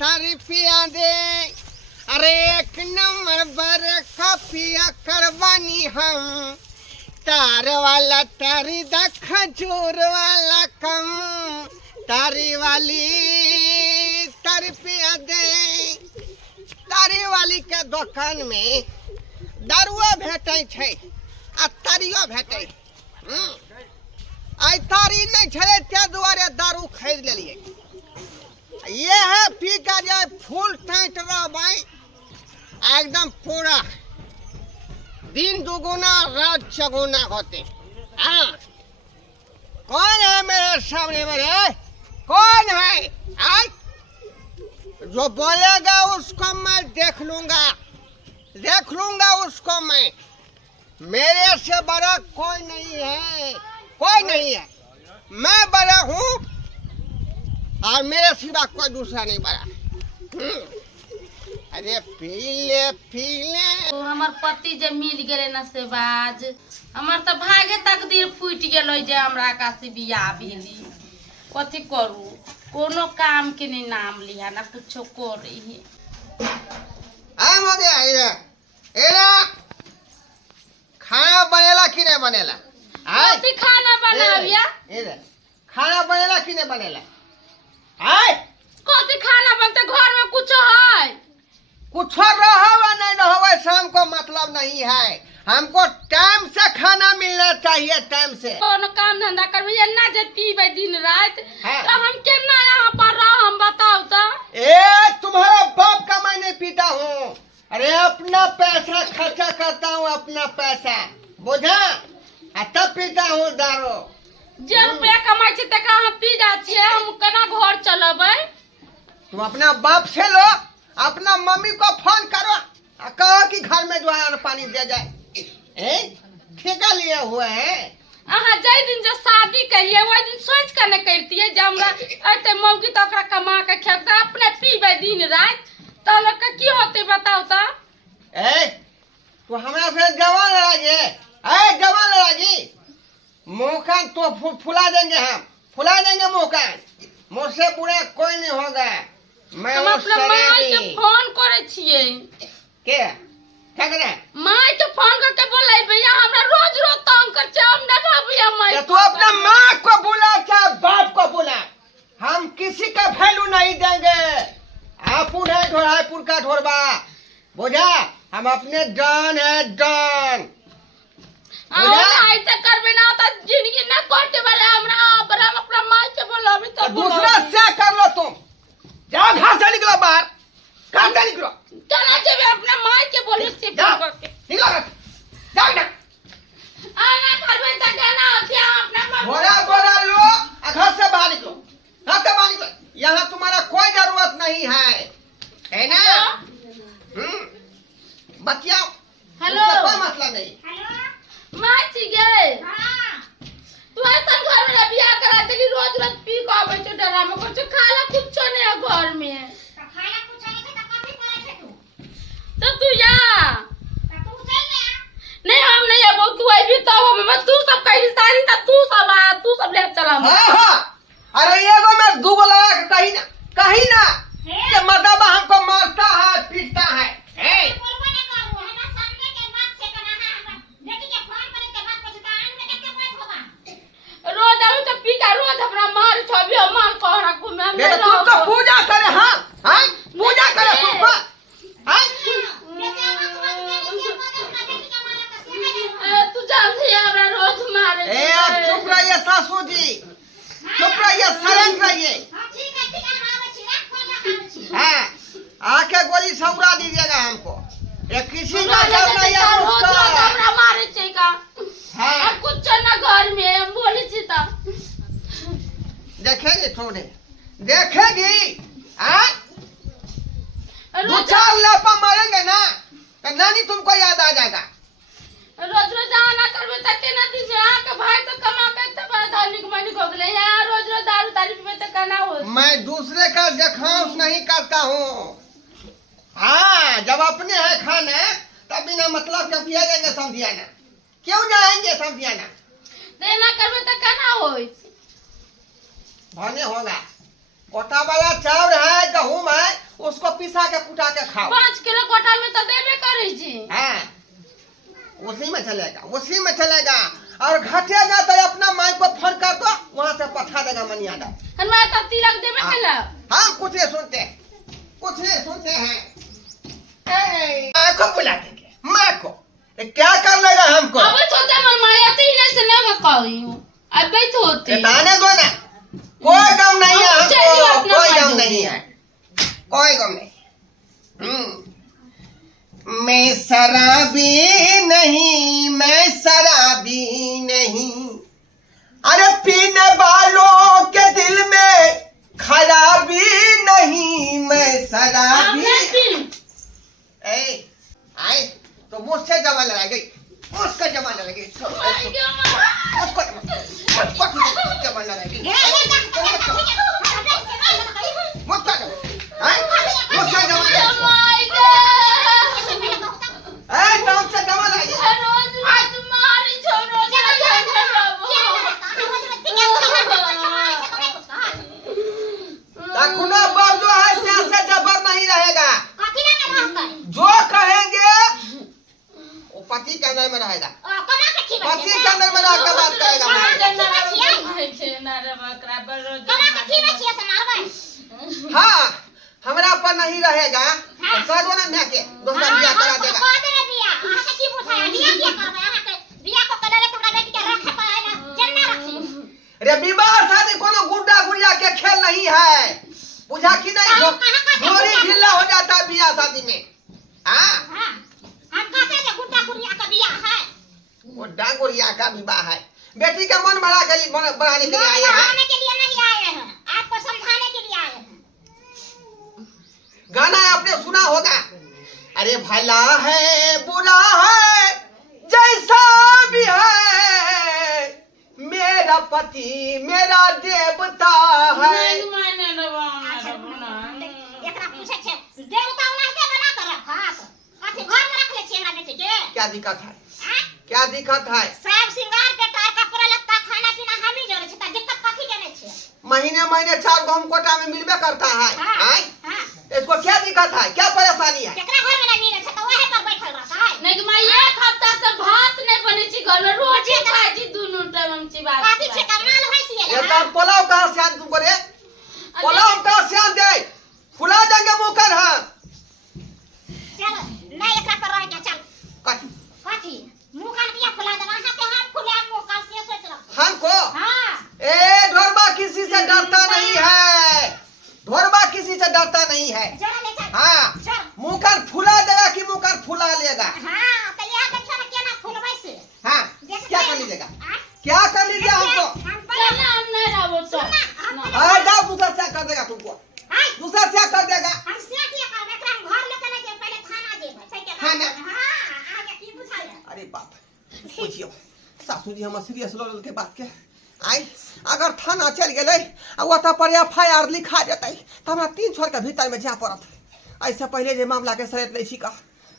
तारी पिया दे। अरे एक नंबर पर पिया करवानी हम, तार वाला तारी दा खजूर वाला कम, तारी वाली तारी पिया दे। तारी वाली के दुकान में दारुआ भेटे छे आ तारियो भेटे। आई तारी नहीं छे ते दुआरे दारू खरीद लेलिए। ये है पी का जो फुल टाइट भाई, एकदम पूरा दिन दुगुना रात चगुना होते। हाँ, कौन है मेरे सामने मेरे? कौन है? आई जो बोलेगा उसको मैं देख लूंगा उसको मैं। मेरे से बड़ा कोई नहीं है, कोई नहीं है। मैं बड़ा हूँ और मेरे सिवा कोई दूसरा नहीं बड़ा। अरे पी ले हमार पति जे मिल गए न से बाज, हमार तो भागे तकदीर फूट गेलो जे हमरा आकाशी बियाह भेली। कथी करू, कोनो काम के नहीं नाम लिया ना कुछो करी। खाना बनेला कि नहीं बनेला? कथी खाना बनाविया? खाना बनेला कि नहीं बनेला? कथी खाना बनते? घर में कुछ है? कुछ रहो नहीं रहो शाम को मतलब नहीं है। हमको टाइम से खाना मिलना चाहिए, टाइम से। कोनो काम धंधा करबे ना जे पीबे दिन रात, हाँ। तो हम केना यहाँ पर रह, हम बताओ तो। तुम्हारा बाप का मैं नहीं पीता हूँ। अरे अपना पैसा खर्चा करता हूँ, अपना पैसा बुझा, तब पीता हूँ दारू। जे रुपया कमाई छी तकरा हम पी जा छिए, हम केना घर चलबै? तुम अपना बाप से लो, अपना मम्मी को फोन करो, कहो कि घर में जो है पानी दे जाए। ठेका लिए हुए हैं। अहाँ जै दिन जो शादी करिए वही दिन सोच कर न करती है जे हमरा एते मौगी तो ओकरा कमा के खेता अपने पीबे दिन रात, तो लोग के की होते बताओ तो। तू हमरा से जवान लड़ागी, मुँह तो फुला देंगे, हम फुला देंगे मुँह। मुझसे बुरा कोई नहीं होगा। मैं हम अपना माई के फोन करे छिए। के क्या करे? माई के फोन करके बोले भैया हमरा रोज तंग कर छे, हम ना रहबिया माई। तू अपना माँ को बुला चाहे बाप को बुला, हम किसी का वैल्यू नहीं देंगे। आपुर है ढोरापुर का ढोरबा, बुझा? हम अपने डॉन है डॉन। ऐसे करबे ना तो जिंदगी ना कटे वाला हमरा पर। हम अपना माई के बोलबे तो दूसरा से कर लो तुम। जाओ घर से निकलो बाहर, घर से निकलो। चला जेबे अपना माई के बोले से फोन करके। निकलो जाओ ना। आना करबे त केना होती अपना बोला लो, घर से बाहर निकलो, घर से बाहर निकलो। यहाँ तुम्हारा कोई जरूरत नहीं है ना? बतियाओ। हेलो, कोई मतलब नहीं। माई छी गे, तू ऐसा घर में बियाह करा देली, रोज पी के आबै छ डरा में, कुछ खाला कुछ नहीं है घर में। तो खाला कुछ नहीं है तो कथि करे छे तू? तो तू या तो तू चल ले। नहीं, हम नहीं आबो, तू आइबी तब हम तू सब कही सारी त तू सब ले चला। अरे एगो में दूगो लगा के कहीं ना कि मर्दाबा हमको मारता है पीटता है। बोलबो नहीं करू, हमरा सामने के बात से कना है। हमरा बेटी के फोन करे के बात पछता आन में केते बात होगा। रोज आवे तो पी का रोज हमरा मार छबी, मार कहरा को मैं बेटा तुमको पूजा करे। हां पूजा करे तुमको। बेटा मत मत के से मदद का बेटी के मारा तो सुने दे। तू जानती है हमरा रोज मारे। चुप रहिए सासू जी, चुप रहिए, शांत रहिए। हां ठीक है हम आवे छी, रात को आवे छी। आके गोली सौरा दीजिएगा हमको। ये किसी का काम नहीं है रोज उसका। हमरा मारे छै का। हाँ। कुछ ना घर में हम बोली छी त देखेंगे थोड़े, देखेगी। दो रोज चार लापा मारेंगे ना तो नानी तुमको याद आ जाएगा। रोज आना करबे त केना दी से आके भाई तो कमा के तब धनिक मनिक हो गेले। यार रोज दारू तारीफ में त केना हो। मैं दूसरे का देखांस नहीं करता हूँ। जब अपने है खाने तब बिना मतलब के पिया जाएंगे समझियाना। क्यों जाएंगे समझियाना? देना करबे त केना होई? भने होगा। कोटा वाला चावल है, गहूम है, उसको पिसा के कुटा के खाओ। 5 किलो कोटा में तो देबे करे जी। हाँ, उसी में चलेगा, उसी में चलेगा। और घटेगा तो अपना माई को फोन कर दो, वहाँ से पठा देगा मनियादा। हमारा तो तिलक देबे केला। हाँ, कुछ नहीं सुनते हैं, कुछ नहीं सुनते हैं। माँ को बुला देंगे, माँ को। क्या कर लेगा हमको? अब तो मन माया तो इने से ना कहूं हूं। अब तो होते। बताने दो ना, कोई गम नहीं है हमको, कोई गम नहीं है, कोई गम नहीं। मैं शराबी नहीं, मैं शराबी नहीं। अरे पीने वालों के दिल में खराबी नहीं, मैं शराबी। आए तो मुझसे जमा लगा गई, उसका जमा लगा गई, उसको जमा लगा गई, पति के अंदर में रहेगा, पति के अंदर में रहकर बात करेगा। हाँ, हमारा पर नहीं रहेगा तो कह दो ना मैं के दूसरा बियाह करा देगा। रे विवाह शादी कोनो गुड्डा गुड़िया के खेल नहीं है, बुझा कि नहीं? घोड़ी ढीला हो जाता है बियाह शादी में। हाँ, गुड्डा गुड़िया का विवाह है। बेटी का मन बढ़ाने के लिए आए हैं, आपको समझाने के लिए आए हैं। गाना आपने सुना होगा, अरे भला है बुरा है जैसा भी है, मेरा पति मेरा देवता है। क्या दिक्कत है? क्या दिक्कत है? सब सिंगार के तार कपड़ा लत्ता खाना पीना हम ही जोड़े छे, दिक्कत कथी जाने छे? महीने महीने 4 गहूम कोटा में मिलबे करता है। हाँ, इसको क्या दिक्कत है, क्या परेशानी है? केकरा घर में नहीं मिले छे तो वहे पर बैठल रहता है। नहीं माई एक हफ्ता से भात नहीं बने छी घर में, रोटी खाई छी दोनों टाइम हम छी बात। काती छे कमाल होई सी ये तो पुलाव कहां से आन तुमको रे? पुलाव कहां से आन दे? फुला देंगे मुंह कर। हां चल नहीं एकरा पर रह के चल। काती मुंह कान पिया फुला देना है के हम फुला मुंह कान से सोच रहा हमको। हां, ए ढोरबा किसी से डरता नहीं है, ढोरबा किसी से डरता नहीं है। जरा ले चल। हाँ, मुंह कान फुला देगा कि मुंह कान फुला लेगा? हां, तो यहां देखो ना केना फुलबै से। हाँ, क्या कर लीजिएगा? क्या कर लीजिए हमको? चल हम नहीं रहबो तो अरे जाओ, दूसरा क्या कर देगा तुमको? दूसरा क्या कर देगा? हम से किया कर एकरा घर लेके नहीं जाए, पहले थाना जेबै ठीक है? थाना? हां, आगे की बुझाइए। अरे बाप, पूछियो सासू जी हम सीरियस लोग के बात के आई। अगर थाना चल गए वो तो पर FIR लिखा देते तो हमरा 3 छोर के भीतर में जा पड़त। ऐसे पहले जे मामला के सरेत नहीं छिका,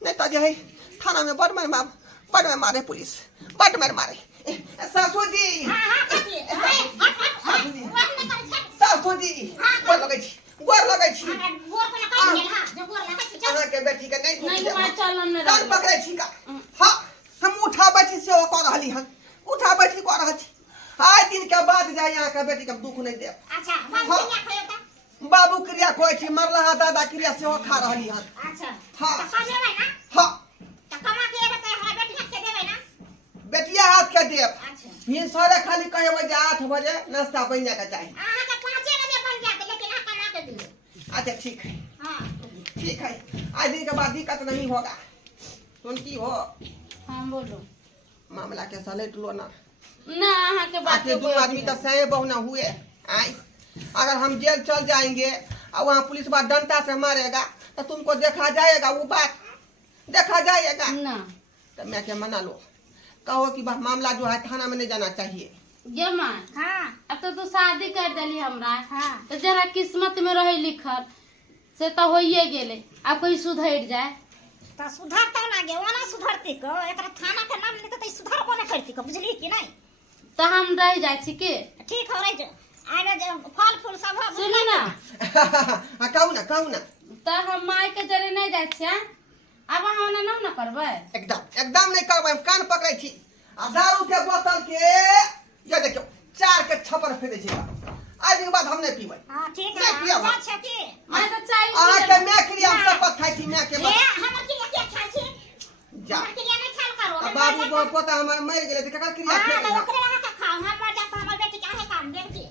नहीं तो जे थाना में बड़ में मारे पुलिस, बड़ में मारे। सासू जी, सासू जी गोर लगै छी, गोर लगै छी। अहाँ के बेटी के नहीं माई चल हम नहीं कान रहबो। पकड़े छी का? हाँ, हम उठा बैठी से वो कह रहली हन, उठा बैठी कह रह छी। आइ दिन के बाद जाए यहाँ के बेटी के दुख नहीं दे। अच्छा, बाबू क्या खायो त? बाबू क्रिया कोई छी, मरला दादा क्रिया से वो खा रहली हन। अच्छा, हाँ। तो खा देबै ना? हाँ, तो कमा के एबे त हमरा बेटी हाथ के देबै ना? बेटिया हाथ के देब। अच्छा, फिर सारे खाली कहे बजे 8 बजे नाश्ता बन जाए के चाहिए। अहाँ के 5 बजे बन जात, लेकिन अहाँ कमा के दियो। अच्छा ठीक है, हां, ठीक है। आज दिन के बाद दिक्कत नहीं होगा। सुन की हो, हां बोलो मामला के सलेट लो ना। ना अहाँ के बात आखिर 2 आदमी तो सहे बहुना हुए। आई अगर हम जेल चल जाएंगे और वहाँ पुलिस बात डंडा से मारेगा तो तुमको देखा जाएगा, वो बात देखा जाएगा ना। तो मैं क्या मना लो, कहो कि मामला जो है थाना में नहीं जाना चाहिए। ये माँ हां, अब तो तू शादी कर देली हमरा। हाँ तो जरा किस्मत में रही लिखल से तो होइए गेले, अब कोई सुधर जाए तो सुधार तो ना गे, ओना सुधरती को एकरा थाना के नाम लेते तो सुधार कोने करती को, बुझली कि नहीं? तो हम रह जाए छी के। ठीक हो रही जो आने जो फल फूल सब हो सुनो ना, हाँ कहू ना कहू ना। तो हम माय के जरे नहीं जाय छियै अब अहाँ ओना न करबै एकदम एकदम नहीं करबै हम कान पकड़ै छी आ दारू के बोतल के ये देखियो 4 के छप्पर फेंकै छी आज के बाद हम नहीं पीबै हां ठीक नहीं है पियब हम। अच्छा की मैं तो चाय अहाँ के मैं क्रिया शपथ खाइ छी मैं के ए बात हम की क्या खाइ छी जा हम के नहीं खाल करो आ बाबू को पता हमर मर गेलै त ककर क्रिया हां फेंकै तो छी। ओकरे लगा के खाओ हम मर जा तो हमर बेटी के आहे काम बेटी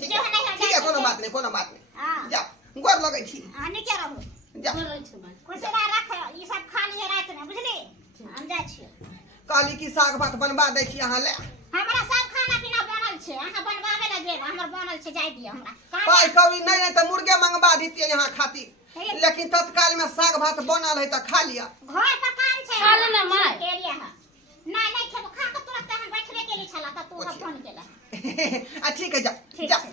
ठीक है कोनो बात नहीं हां जा गोर लगै छी हां नहीं क्या रहू जा बोलै छै भाई कुर्सीदा रख ई सब खा लिए रात में बुझली हम जा छी काली की साग भात बनवा दै छी अहाँ ले हमरा सब खाना पीना बनल छै अहाँ बनवावे ला जेब हमर बनल छै जाय दियो हमरा पाई कौड़ी नहीं है तो मुर्गे मंगवा दीतिए यहाँ खाती लेकिन तत्काल में साग भात बनल है तो खा लिया। घर पर काम छै खा ले ना माय। के लिए है नहीं खेबो खा के तुरंत हम बैठबे के लिए छला त तू फोन केला ठीक है जा ठीक जा है।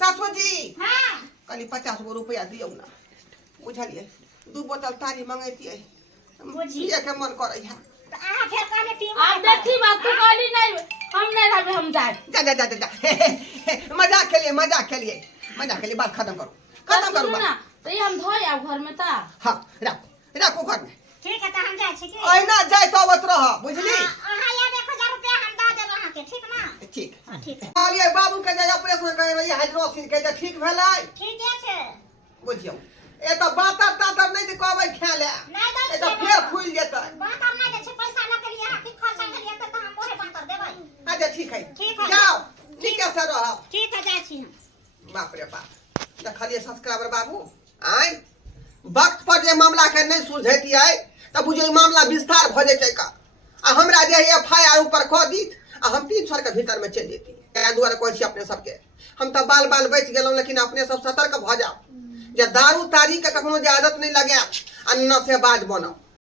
सासू जी हां कनी 50 गो रुपया दियौ ना बुझलिए 2 बोतल तारी मंगैतिए बुझिए के मन करे है तो अहाँ फेर कहले पीबो अब देखी बात तू कहली नहीं हम नहीं रहबे हम जाए जा जा जा जा मजाक के लिए बात खत्म करो सुनू ना बात। तो ये हम धोई आब घर में ता हाँ रखो घर में ठीक है तो हम जाय छी की अहिना जाय तो आवत रह बुझली अहाँ या 1000 रुपया हम द देब अहाँ के ठीक ना ठीक हां ठीक है कहलिए बाबू के जे ऑपरेशन करे रही हाइड्रोसिन के जे ठीक भेलै ठीक है बुझियो ए तो बातर तातर नहीं कहबै खाय ले नहीं दै ए तो छी फेर फूल जेतै बातर नहीं दे छै पैसा ल के लिए अहाँ की खर्चा के लिए त हम मोहे बातर देबै अच्छा ठीक है ठीक है। जाओ ठीक है सर रह ठीक है जाय छी हम बाप रे बाप देखलिए सब्सक्राइबर बाबू आइ वक्त पर जे मामला के नहीं सुलझैतियै त बुझियो मामला विस्तार भ जेतै का आ हमरा जे एफआईआर ऊपर क दीत आ हम 3 साल के भीतर में चल जेती ए दुआरे कहै छी अपने सबके हम त बाल बाल बच गेलौ लेकिन अपने सब सतर्क भ जाओ जे दारू तारी के कखनो जे आदत नहीं लगे आ नशेबाज बनो।